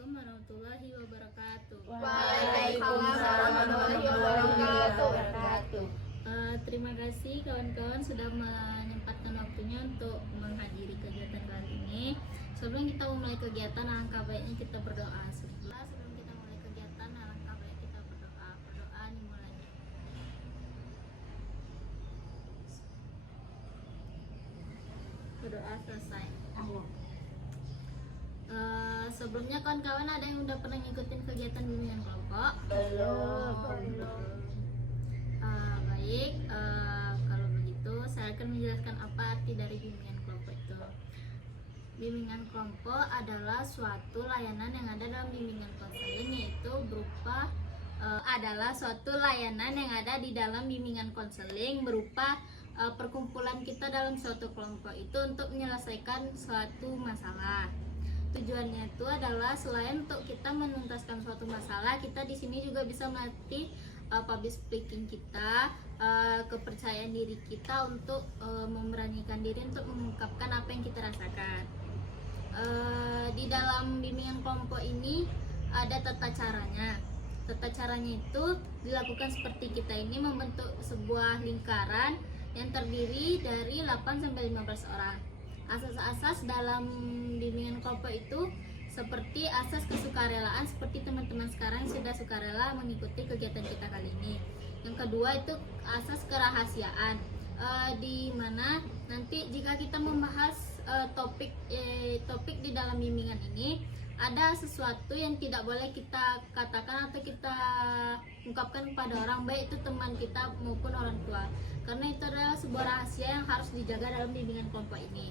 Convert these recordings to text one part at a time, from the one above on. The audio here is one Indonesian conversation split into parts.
Assalamualaikum warahmatullahi wabarakatuh. Waalaikumsalam warahmatullahi wabarakatuh. Terima kasih kawan-kawan sudah menyempatkan waktunya untuk menghadiri kegiatan kali ini. Sebelum kita memulai kegiatan, alangkah baiknya kita berdoa. Sebelum kita mulai kegiatan, alangkah baik kita berdoa. Berdoa dimulai. Berdoa selesai. Sebelumnya kawan-kawan ada yang udah pernah ngikutin kegiatan bimbingan kelompok? Belum. Baik, kalau begitu saya akan menjelaskan apa arti dari bimbingan kelompok itu. Bimbingan kelompok adalah suatu layanan yang ada dalam bimbingan konseling, yaitu berupa perkumpulan kita dalam suatu kelompok itu untuk menyelesaikan suatu masalah. Tujuannya itu adalah selain untuk kita menuntaskan suatu masalah, kita di sini juga bisa melatih public speaking kita, kepercayaan diri kita untuk memberanikan diri untuk mengungkapkan apa yang kita rasakan. Di dalam bimbingan kelompok ini ada tata caranya. Tata caranya itu dilakukan seperti kita ini membentuk sebuah lingkaran yang terdiri dari 8-15 orang. Asas-asas dalam bimbingan kelompok itu seperti asas kesukarelaan, seperti teman-teman sekarang sudah sukarela mengikuti kegiatan kita kali ini. Yang kedua itu asas kerahasiaan, di mana nanti jika kita membahas topik di dalam bimbingan ini, ada sesuatu yang tidak boleh kita katakan atau kita ungkapkan kepada orang, baik itu teman kita maupun orang tua, karena itu adalah sebuah rahasia yang harus dijaga dalam bimbingan kelompok ini.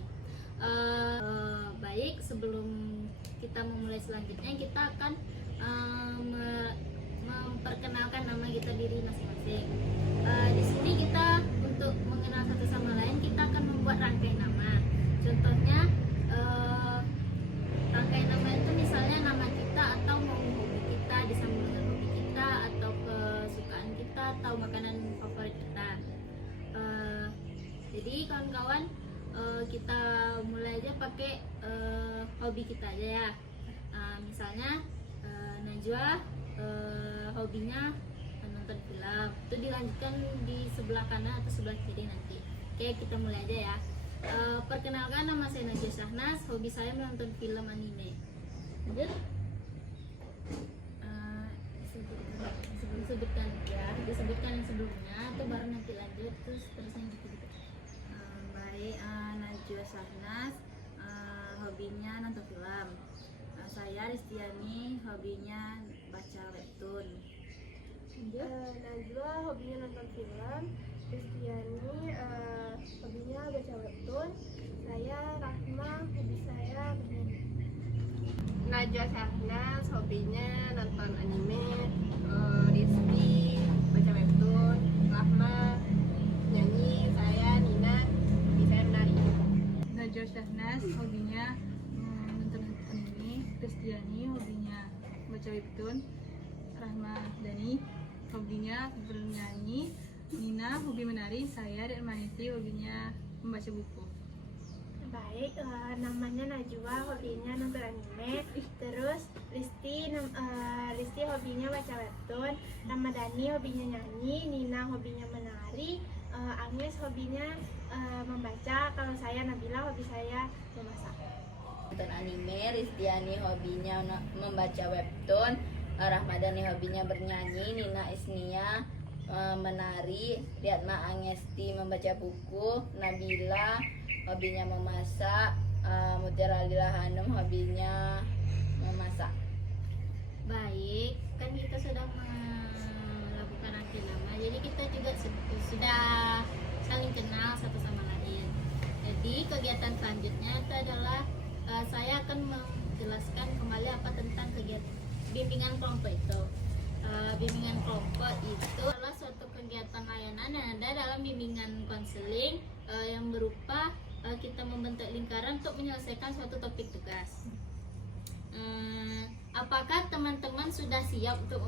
Baik, sebelum kita memulai selanjutnya, kita akan memperkenalkan nama kita diri masing-masing. Di sini kita untuk mengenal satu sama lain, kita akan membuat rangkaian nama. Contohnya rangkaian nama itu misalnya nama kita atau mau hobi kita disambung dengan hobi kita atau kesukaan kita atau makanan favorit kita. Jadi kawan-kawan, kita mulai aja pakai hobi kita aja ya. Misalnya Najwa hobinya nonton film, itu dilanjutkan di sebelah kanan atau sebelah kiri nanti. Oke, kita mulai aja ya. Perkenalkan, nama saya Najwa Syahnas, hobi saya menonton film anime. Lanjut. Disebutkan yang sebelumnya, itu baru nanti lanjut, terus terusnya gitu. Baik, Najwa Syahnas, hobinya nonton film. Saya Ristiani, hobinya baca webtoon. Najwa hobinya nonton film, Ristiani hobinya baca webtoon, saya Rahma hobi saya bernyanyi. Najwa Syahnas hobinya nonton anime, Rizky baca webtoon, Rahma nyanyi, saya Nina hobi saya menari. Najwa Syahnas hobinya nonton anime, Kristiani hobinya baca webtoon, Rahma Dani hobinya bernyanyi, Nina hobi menari, saya Dermaniti hobinya membaca buku. Baik, namanya Najwa hobinya nonton anime, terus Risti hobinya baca webtoon, Ramadhani hobinya nyanyi, Nina hobinya menari, Agnes hobinya membaca, kalau saya Nabila hobi saya memasak. Nonton anime, Ristiani hobinya membaca webtoon, Rahmadani hobinya bernyanyi, Nina Isnia menari, Riatma Angesti membaca buku, Nabila hobinya memasak, Mutiara Lila Hanum hobinya memasak. Baik, kan kita sudah melakukan rangkaian nama, jadi kita juga sudah saling kenal satu sama lain. Jadi kegiatan selanjutnya itu adalah saya akan menjelaskan kembali apa tentang kegiatan bimbingan kelompok itu. Bimbingan kelompok itu adalah suatu kegiatan layanan yang ada dalam bimbingan konseling, yang berupa kita membentuk lingkaran untuk menyelesaikan suatu topik tugas. Apakah teman-teman sudah siap untuk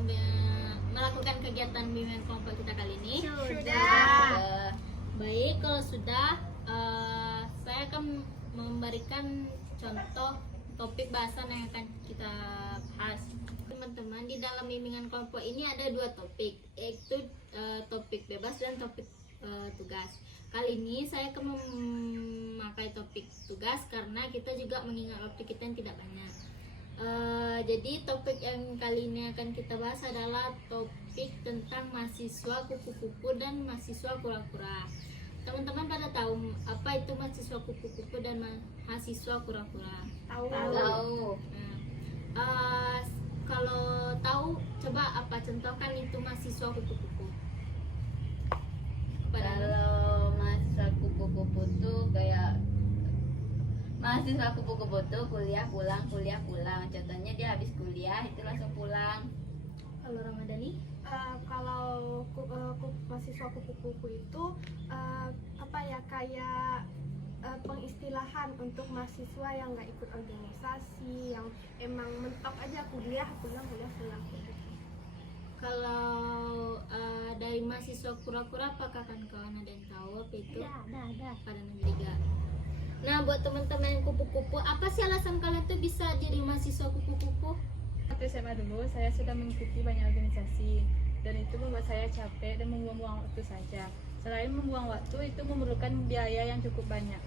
melakukan kegiatan bimbingan kelompok kita kali ini? Sudah. Baik, kalau sudah, saya akan memberikan contoh topik bahasan yang akan kita bahas. Teman-teman, di dalam bimbingan kelompok ini ada 2 topik, yaitu topik bebas dan topik tugas. Kali ini saya akan memakai topik tugas karena kita juga mengingat waktu kita yang tidak banyak. Jadi topik yang kali ini akan kita bahas adalah topik tentang mahasiswa kupu-kupu dan mahasiswa kura-kura. Teman-teman pada tahu apa itu mahasiswa kupu-kupu dan mahasiswa kura-kura? Tahu. Kalau tahu, coba apa contohkan itu mahasiswa kupu-kupu. Kalau mahasiswa kupu-kupu tuh kayak mahasiswa kupu-kupu tuh kuliah pulang. Contohnya dia habis kuliah itu langsung pulang. Kalau Ramadhani? Kalau mahasiswa kupu-kupu itu kayak pengistilahan untuk mahasiswa yang nggak ikut organisasi, yang emang mentok aja kuliah pulang. Kalau dari mahasiswa kura-kura, apakah kawan-kawan ada yang tahu apa itu? Ada. Pada negeri Ga. Nah, buat teman-teman yang kupu-kupu, apa sih alasan kalian tuh bisa jadi mahasiswa kupu-kupu? Waktu SMA dulu saya sudah mengikuti banyak organisasi dan itu membuat saya capek dan membuang-buang waktu saja. Selain membuang waktu, itu memerlukan biaya yang cukup banyak.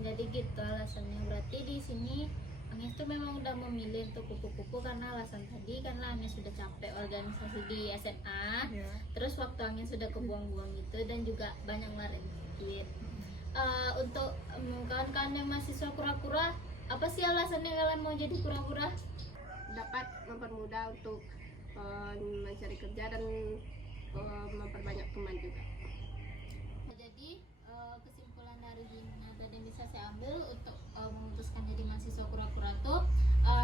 Jadi gitu alasannya. Berarti di sini Agnes tuh memang udah memilih untuk kupu-kupu karena alasan tadi, karena Agnes sudah capek organisasi di SMA. Ya. Terus waktu Agnes sudah kebuang-buang gitu dan juga banyak ngeluarin duit. Untuk kawan-kawan yang mahasiswa kura-kura, apa sih alasannya kalian mau jadi kura-kura? Dapat mempermudah untuk mencari kerja dan memperbanyak teman juga. Jadi kesimpulan dari Nina tadi yang bisa saya ambil untuk memutuskan jadi mahasiswa kura-kura tuh,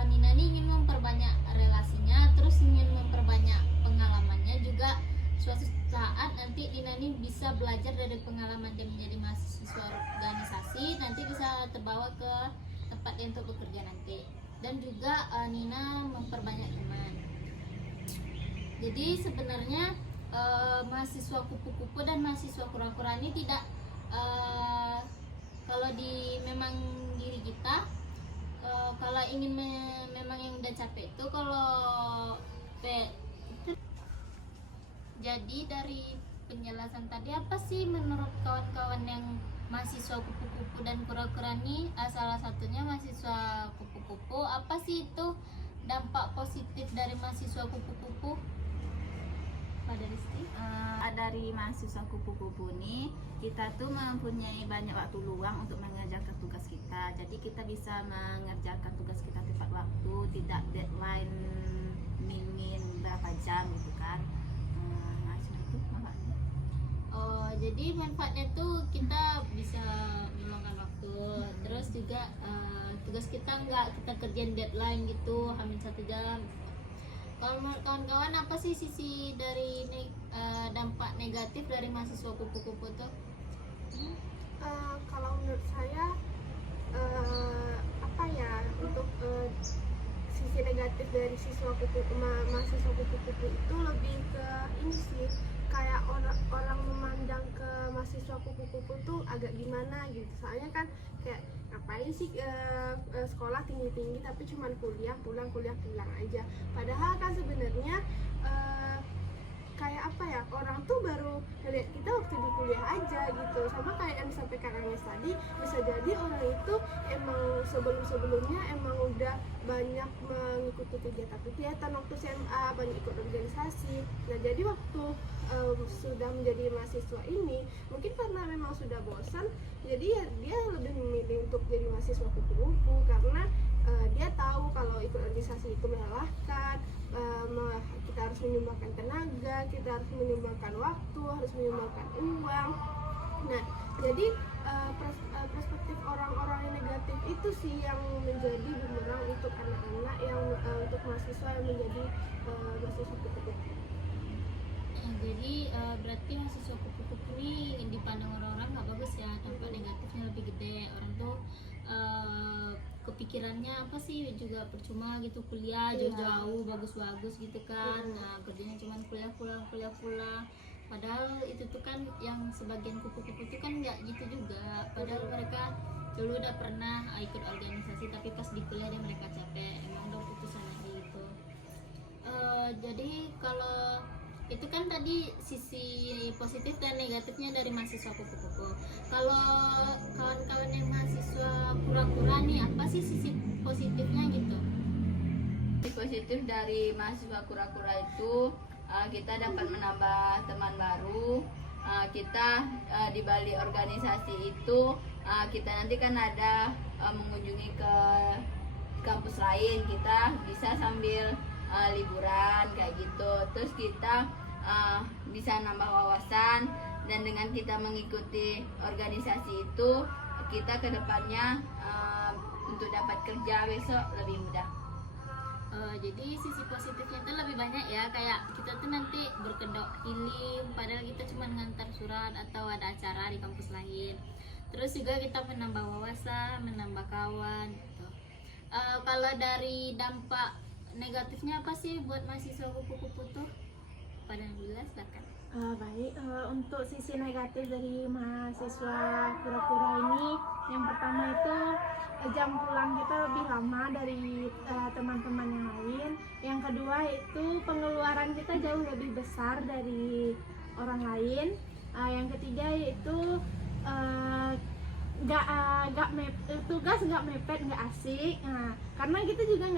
Nina ini ingin memperbanyak relasinya, terus ingin memperbanyak pengalamannya juga. Suatu saat nanti Nina ini bisa belajar dari pengalaman dia menjadi mahasiswa organisasi, nanti bisa terbawa ke tempat dia untuk bekerja nanti. Dan juga Nina memperbanyak teman. Jadi sebenarnya mahasiswa kupu-kupu dan mahasiswa kura-kura ini tidak kalau di memang diri kita, kalau ingin memang yang udah capek itu jadi dari penjelasan tadi, apa sih menurut kawan-kawan yang mahasiswa kupu-kupu dan kura-kura ini, salah satunya mahasiswa kupu-kupu, apa sih itu dampak positif dari mahasiswa kupu-kupu? Pada Rizky? Dari mahasiswa kupu-kupu nih, kita tuh mempunyai banyak waktu luang untuk mengerjakan tugas kita. Jadi kita bisa mengerjakan tugas kita tepat waktu, tidak deadline minim berapa jam gitu kan. Macam itu manfaatnya. Jadi manfaatnya tuh kita bisa meluangkan waktu, terus juga tugas kita nggak kita kerjain deadline gitu, hamil 1 jam. Kalau menurut kawan-kawan, apa sih sisi dari dampak negatif dari mahasiswa kupu-kupu tuh? Kalau menurut saya untuk sisi negatif dari mahasiswa kupu-kupu itu lebih ke ini sih, kayak orang memandang ke mahasiswa kupu-kupu tuh agak gimana gitu. Soalnya kan kayak ngapain sih sekolah tinggi-tinggi tapi cuman kuliah pulang aja. Padahal kan sebenarnya kayak orang tuh baru ngeliat kita waktu di kuliah aja gitu. Sama kayak yang disampaikan Agnes tadi, bisa jadi orang itu emang sebelumnya emang udah banyak mengikuti kegiatan waktu SMA, banyak ikut organisasi. Nah jadi waktu sudah menjadi mahasiswa ini, mungkin karena memang sudah bosan, jadi ya dia lebih memilih untuk jadi mahasiswa kupu-kupu karena dia tahu kalau ikut organisasi itu melelahkan, kita harus menyumbangkan tenaga, kita harus menyumbangkan waktu, harus menyumbangkan uang. Nah, jadi perspektif orang-orang yang negatif itu sih yang menjadi bumerang untuk anak-anak yang untuk mahasiswa yang menjadi mahasiswa kupu-kupu. Jadi berarti mahasiswa kupu-kupu ini dipandang orang-orang nggak bagus ya, dampak negatifnya lebih gede. Orang tuh kepikirannya apa sih, juga percuma gitu kuliah jauh-jauh bagus-bagus gitu kan. Nah kerjanya cuma kuliah pulang. Padahal itu tuh kan yang sebagian kupu-kupu itu kan nggak gitu juga. Padahal mereka dulu udah pernah ikut organisasi organisasi, tapi pas di kuliah dia mereka capek, emang udah putusan aja gitu. Jadi kalau itu kan tadi sisi positif dan negatifnya dari mahasiswa kupu-kupu. Kalau kawan-kawan yang mahasiswa kura-kura nih, apa sih sisi positifnya gitu? Positif dari mahasiswa kura-kura itu kita dapat menambah teman baru. Kita di balik organisasi itu kita nanti kan ada mengunjungi ke kampus lain, kita bisa sambil liburan kayak gitu. Terus kita bisa nambah wawasan, dan dengan kita mengikuti organisasi itu kita kedepannya untuk dapat kerja besok lebih mudah. Jadi sisi positifnya itu lebih banyak ya, kayak kita tuh nanti berkedok healing padahal kita cuma ngantar surat atau ada acara di kampus lain. Terus juga kita menambah wawasan, menambah kawan gitu. Kalau dari dampak negatifnya apa sih buat mahasiswa kupu-kupu tuh? Pada Nabila silakan. Baik, untuk sisi negatif dari mahasiswa kura-kura ini, yang pertama itu jam pulang kita lebih lama dari teman-teman yang lain. Yang kedua itu pengeluaran kita jauh lebih besar dari orang lain. Yang ketiga yaitu tugas nggak mepet, nggak asik. Karena kita juga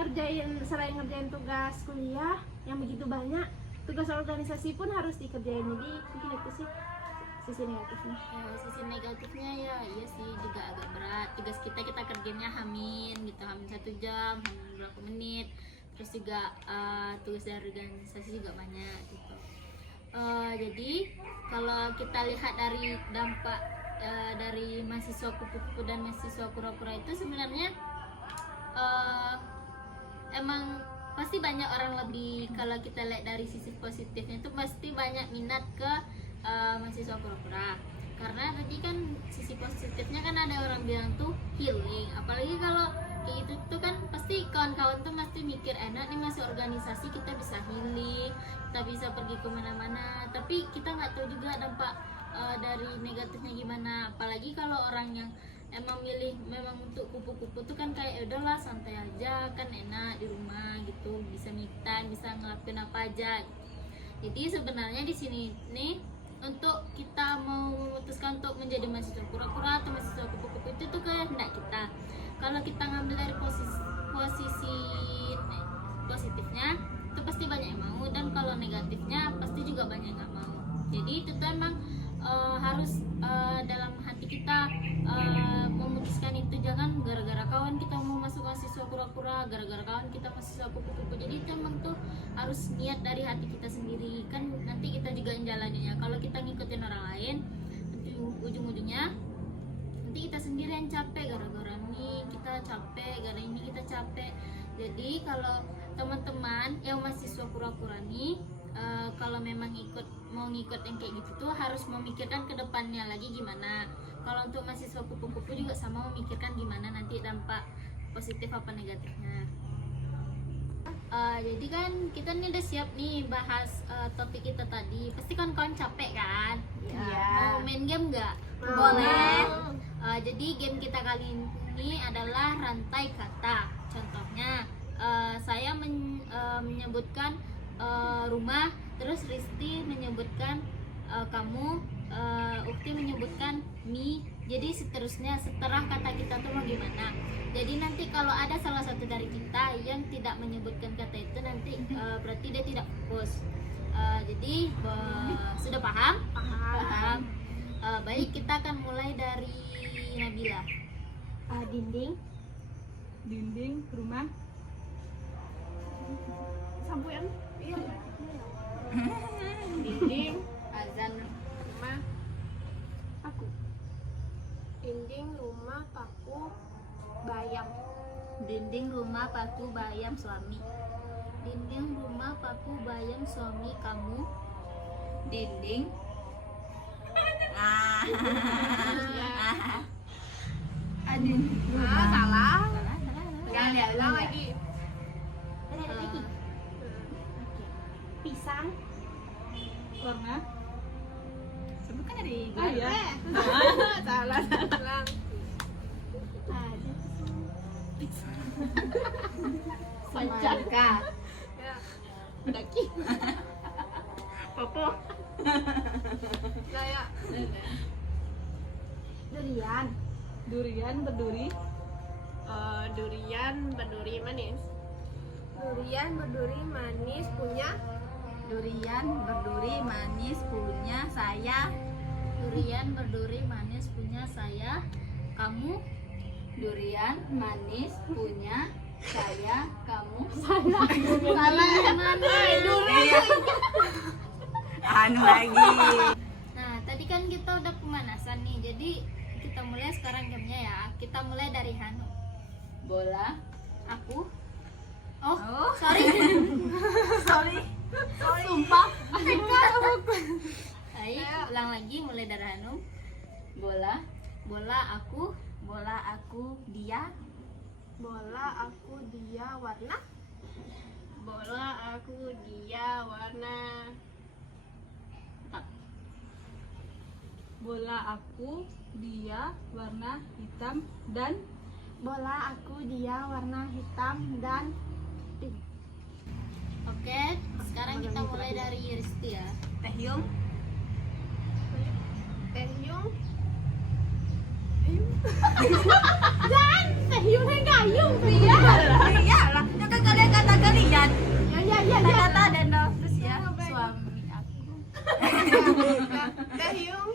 selain ngerjain tugas kuliah yang begitu banyak, tugas organisasi pun harus dikerjain. Jadi mungkin itu sih sisi negatifnya. Sisi negatifnya ya iya sih, juga agak berat. Tugas kita kerjanya hamin gitu, hamin 1 jam, hamin berapa menit. Terus juga tugas dari organisasi juga banyak gitu. Jadi kalau kita lihat dari dampak dari mahasiswa kupu-kupu dan mahasiswa kura-kura itu sebenarnya emang pasti banyak orang lebih, kalau kita lihat dari sisi positifnya itu pasti banyak minat ke mahasiswa kura-kura. Karena tadi kan sisi positifnya kan ada orang bilang tuh healing, apalagi kalau kayak gitu tuh kan pasti kawan-kawan tuh pasti mikir enak nih masih organisasi, kita bisa healing, kita bisa pergi kemana-mana. Tapi kita nggak tahu juga dampak dari negatifnya gimana. Apalagi kalau orang yang emang milih memang untuk kupu-kupu tuh kan kayak udahlah santai aja, kan enak di rumah gitu, bisa me time, bisa ngelakuin apa aja. Jadi sebenarnya di sini nih untuk kita mau memutuskan untuk menjadi mahasiswa kura-kura atau mahasiswa kupu-kupu itu tuh kehendak kita. Kalau kita ngambil dari posisi positifnya itu pasti banyak yang mau, dan kalau negatifnya pasti juga banyak yang nggak mau. Jadi itu tuh emang harus dalam hati kita memutuskan itu. Jangan gara-gara kawan kita mau masuk mahasiswa kura-kura, gara-gara kawan kita mahasiswa kupu-kupu. Jadi itu emang tuh harus niat dari hati kita sendiri, kan nanti kita juga yang jalaninya. Kalau kita ngikutin orang lain, nanti ujung-ujungnya nanti kita sendiri yang capek, gara-gara ini kita capek, gara ini kita capek. Jadi kalau teman-teman yang mahasiswa kura-kura nih, kalau memang mau ngikut yang kayak gitu tuh harus memikirkan ke depannya lagi gimana. Kalau untuk mahasiswa kupu-kupu juga sama, memikirkan gimana nanti dampak positif apa negatifnya. Jadi kan kita nih udah siap nih bahas topik kita tadi. Pasti kan kawan capek kan? Iya. Mau main game nggak? Boleh. Jadi game kita kali ini adalah rantai kata. Contohnya saya menyebutkan rumah, terus Risti menyebutkan kamu, Ukti menyebutkan mi. Jadi seterusnya setelah kata kita tuh mau gimana. Jadi nanti kalau ada salah satu dari kita yang tidak menyebutkan kata itu, nanti berarti dia tidak fokus. Jadi sudah paham? Paham. Baik, kita akan mulai dari Nabila. Dinding, rumah, Sampuan. Iya. Dinding, Azan, rumah, Aku. dinding, rumah, paku, bayam. Dinding, rumah, paku, bayam, suami. Dinding, rumah, paku, bayam, suami, kamu. dinding. Salah. Jangan diulang lagi. Pisang. warna, Sebutkan dari ah ya, Salah. Ada. Semangka. Ya. Mendaki. Popo. Saya Durian. Durian berduri. durian berduri manis. Durian berduri manis punya Durian berduri manis punya saya. Durian berduri manis punya saya. Kamu? Durian manis punya saya. Kamu? Salah mana? Durian. Anu lagi. Nah, tadi kan kita udah pemanasan nih. Jadi kita mulai sekarang gamenya ya. Kita mulai dari Hanu. Bola. Aku. Oh, Oh. sorry. Sorry. Sumpah. Baik, ulang lagi mulai dari Hanum. Bola. Bola aku. Bola aku dia. bola aku dia warna. Bola aku dia warna. Bola aku dia warna hitam dan Bola aku dia warna hitam dan pink. Oke, sekarang kita mulai dari Risti ya. Tehyung. Tehyung Tehyungnya gayung. Iya lah. Ya kan kalian kata kalian. Ya. Kata dan terus ya suami aku. Tehyung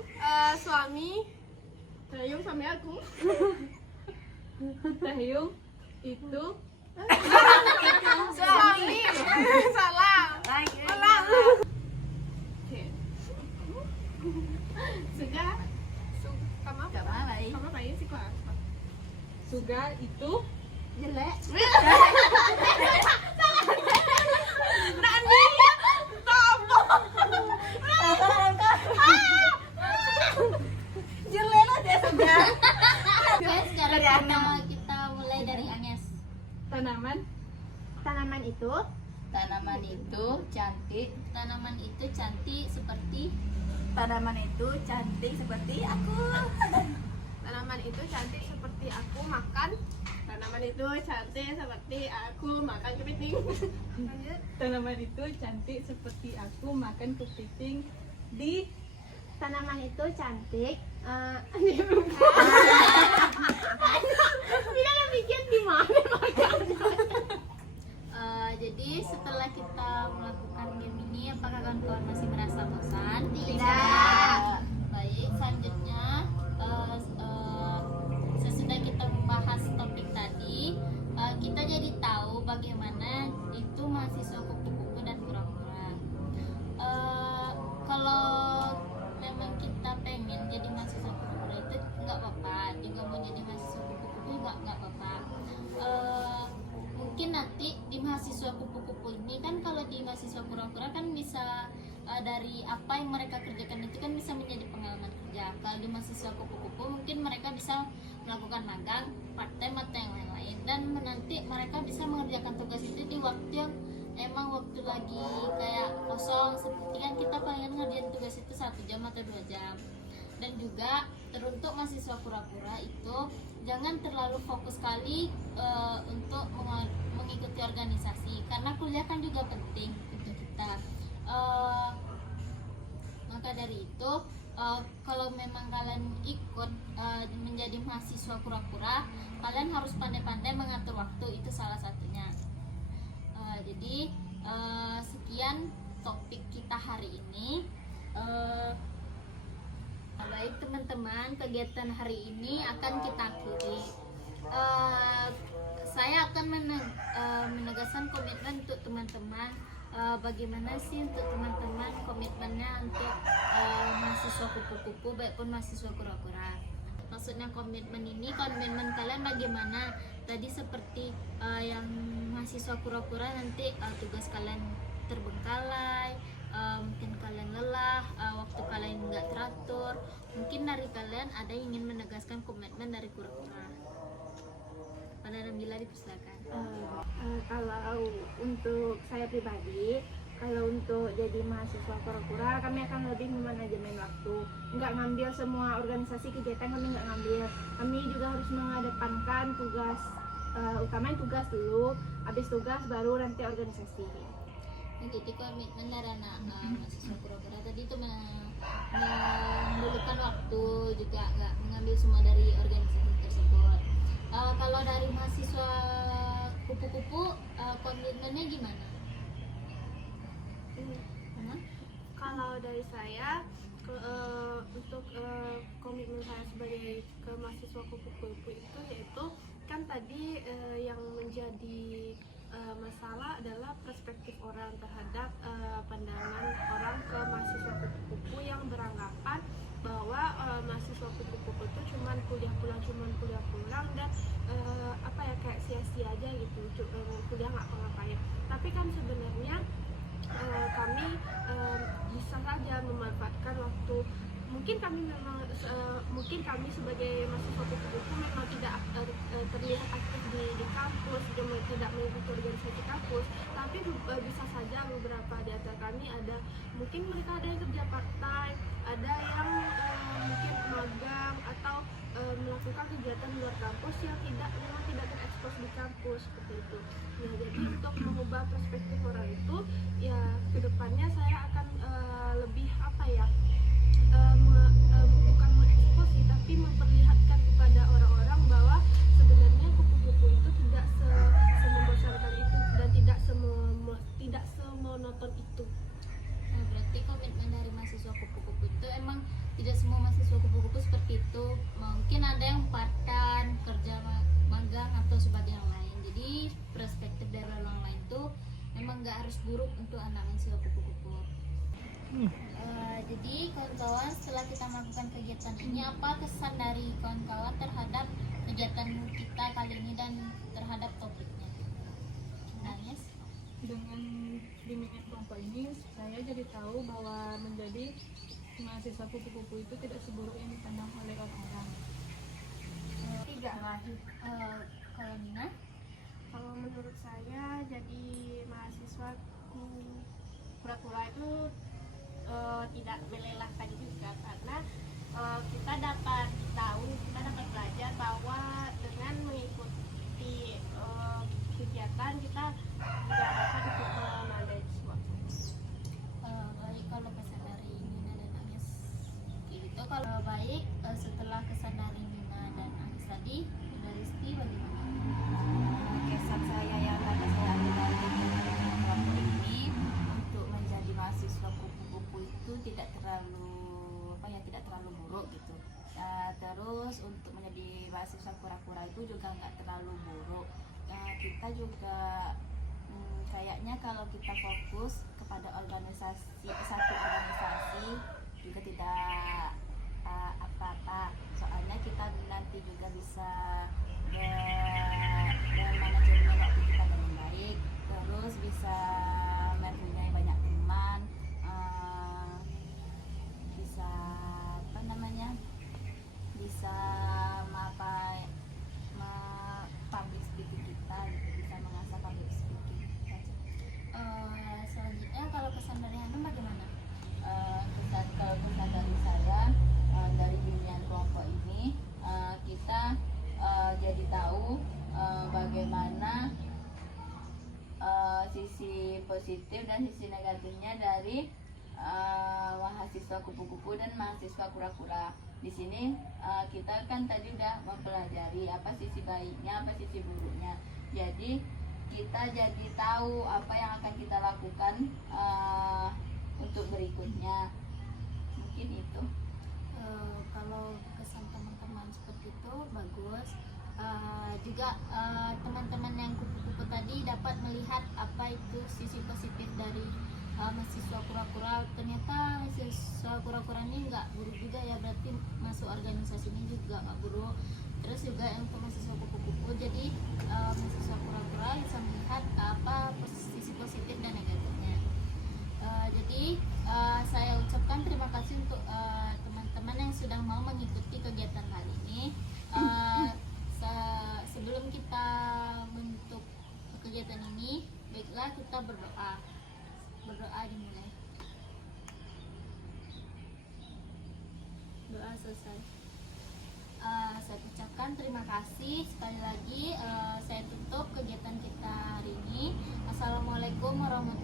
suami. Tehyung suami aku. Taehyung itu Suami. Salah. Lagi. Oke. Suga. Kamu Gak apa? malah. Kamu apa sih kok? Suga itu Jelek. Jelela dia sudah. Oke, sekarang kita mulai dari Agnes. tanaman. Tanaman itu Tanaman itu cantik. Tanaman itu cantik seperti Tanaman itu cantik seperti aku. Tanaman itu cantik seperti aku makan. Tanaman itu cantik seperti aku makan kepiting. Lanjut. Tanaman itu cantik seperti aku makan kepiting di tanaman itu cantik. Bikin di mana jadi setelah kita melakukan game ini, apakah kawan-kawan masih merasa bosan? Tidak. Baik, selanjutnya sesudah kita membahas topik tadi, kita jadi tahu bagaimana itu mahasiswa kupu-kupu dan kura-kura. Kalau memang kita pengen jadi mahasiswa kura-kura itu nggak apa-apa, juga mau jadi mahasiswa kupu-kupu juga nggak apa-apa. Mungkin nanti di mahasiswa kupu-kupu ini kan, kalau di mahasiswa kura-kura kan bisa dari apa yang mereka kerjakan itu kan bisa menjadi pengalaman kerja. Kalau di mahasiswa kupu-kupu mungkin mereka bisa melakukan magang, part-time atau yang lain-lain, dan nanti mereka bisa mengerjakan tugas itu di waktu yang emang waktu lagi kayak kosong, seperti kan kita pengen ngerjain tugas itu 1 jam atau 2 jam. Dan juga teruntuk mahasiswa kura-kura itu jangan terlalu fokus sekali untuk mengikuti organisasi, karena kuliah kan juga penting untuk kita. Maka dari itu kalau memang kalian ikut menjadi mahasiswa kura-kura, kalian harus pandai-pandai mengatur waktu, itu salah satunya. Jadi sekian topik kita hari ini. Baik teman-teman, kegiatan hari ini akan kita akhiri. Saya akan menegaskan komitmen untuk teman-teman. Bagaimana sih untuk teman-teman komitmennya untuk mahasiswa kupu-kupu baik pun mahasiswa kura-kura? Maksudnya komitmen ini, komitmen kalian bagaimana? Tadi seperti yang mahasiswa kura-kura nanti tugas kalian terbengkalai, mungkin kalian lelah, waktu kalian nggak teratur. Mungkin dari kalian ada yang ingin menegaskan komitmen dari kura-kura. Pada Nabila dipersilakan. Kalau untuk saya pribadi, kalau untuk jadi mahasiswa kura-kura, kami akan lebih memanajemen waktu. Nggak ngambil semua organisasi kegiatan, kami nggak ngambil. Kami juga harus mengedepankan tugas utamain tugas dulu, habis tugas baru nanti organisasi. Jadi komitmen dari anak mahasiswa kura-kura tadi itu memerlukan waktu, juga nggak mengambil semua dari organisasi tersebut. Kalau dari mahasiswa kupu-kupu, komitmennya gimana? Mana? Kalau dari saya untuk komitmen saya sebagai ke mahasiswa kupu-kupu itu yaitu kan tadi yang menjadi masalah adalah perspektif orang terhadap pandangan orang ke mahasiswa kupu-kupu yang beranggapan bahwa mahasiswa kupu-kupu itu cuman kuliah pulang dan apa ya kayak sia-sia aja gitu, kuliah nggak ngapain. Tapi kan sebenarnya kami bisa saja memanfaatkan waktu. Mungkin kami sebagai mahasiswa kupu-kupu memang tidak terlihat aktif di kampus, tidak mengikuti organisasi kampus, tapi bisa saja beberapa di antara kami mungkin mereka ada yang kerja part time, ada yang mungkin magang atau melakukan kegiatan di luar kampus yang memang tidak terekspos di kampus seperti itu. Nah, jadi untuk mengubah perspektif orang itu, ya kedepannya saya akan lebih bukan mengekspos sih, tapi memperlihatkan kepada orang-orang bahwa sebenarnya kupu-kupu itu tidak semembosankan itu dan tidak semonoton itu. Nah, berarti komitmen dari mahasiswa kupu-kupu itu emang tidak semua mahasiswa kupu-kupu seperti itu. Mungkin ada yang part-time, kerja magang atau sebagai yang lain. Jadi perspektif dari orang lain itu memang nggak harus buruk untuk anak mahasiswa kupu-kupu. Jadi kawan-kawan, setelah kita melakukan kegiatan ini, apa kesan dari kawan-kawan terhadap kegiatan kita kali ini dan terhadap topiknya? Nangis? Dengan bimbingan kelompok ini, saya jadi tahu bahwa menjadi mahasiswa kupu-kupu itu tidak seburuk yang dipandang oleh orang-orang. Tiga. Kalau Nina? Kalau menurut saya jadi mahasiswa kura-kura itu tidak melelahkan juga, karena kita dapat belajar bahwa dengan mengikuti kegiatan kita juga dapat untuk memanage waktu. Baik, kalau kesan dari Nina dan Agnes itu kalau baik, setelah kesan dari Nina dan Agnes tadi, dari Risti bagaimana? Kesan saya yang tadi saya ambil dari kelompok ini, untuk menjadi mahasiswa kupu-kupu itu tidak terlalu buruk gitu. Terus untuk menjadi mahasiswa kura-kura itu juga nggak terlalu buruk. Kita juga kayaknya kalau kita fokus kepada satu organisasi juga tidak apa-apa. Soalnya kita nanti juga bisa bermanajemen waktu kita dengan baik, terus bisa mempunyai banyak teman, bisa public speaking kita, bisa mengasah public speaking. Selanjutnya kalau kesan dari Hanum bagaimana? Kalau kesan dari saya, dari bimbingan kelompok ini, kita jadi tahu bagaimana sisi positif dan sisi negatifnya dari mahasiswa kupu-kupu dan mahasiswa kura-kura. Di sini kita kan tadi udah mempelajari apa sisi baiknya, apa sisi buruknya. Jadi kita jadi tahu apa yang akan kita lakukan untuk berikutnya. Mungkin itu. Kalau kesan teman-teman seperti itu bagus. Juga teman-teman yang kupu-kupu tadi dapat melihat apa itu sisi positif dari mahasiswa kura-kura. Ternyata mahasiswa kura-kura ini nggak buruk juga ya, berarti masuk organisasi ini juga nggak buruk. Terus juga untuk mahasiswa kupu-kupu, jadi mahasiswa kura-kura bisa melihat apa sisi positif dan negatifnya. Jadi saya ucapkan terima kasih untuk teman-teman yang sudah mau mengikuti kegiatan kali ini. Sebelum kita menutup kegiatan ini, baiklah kita berdoa dimulai. Doa selesai. Saya ucapkan terima kasih sekali lagi. Saya tutup kegiatan kita hari ini. Assalamualaikum warahmatullahi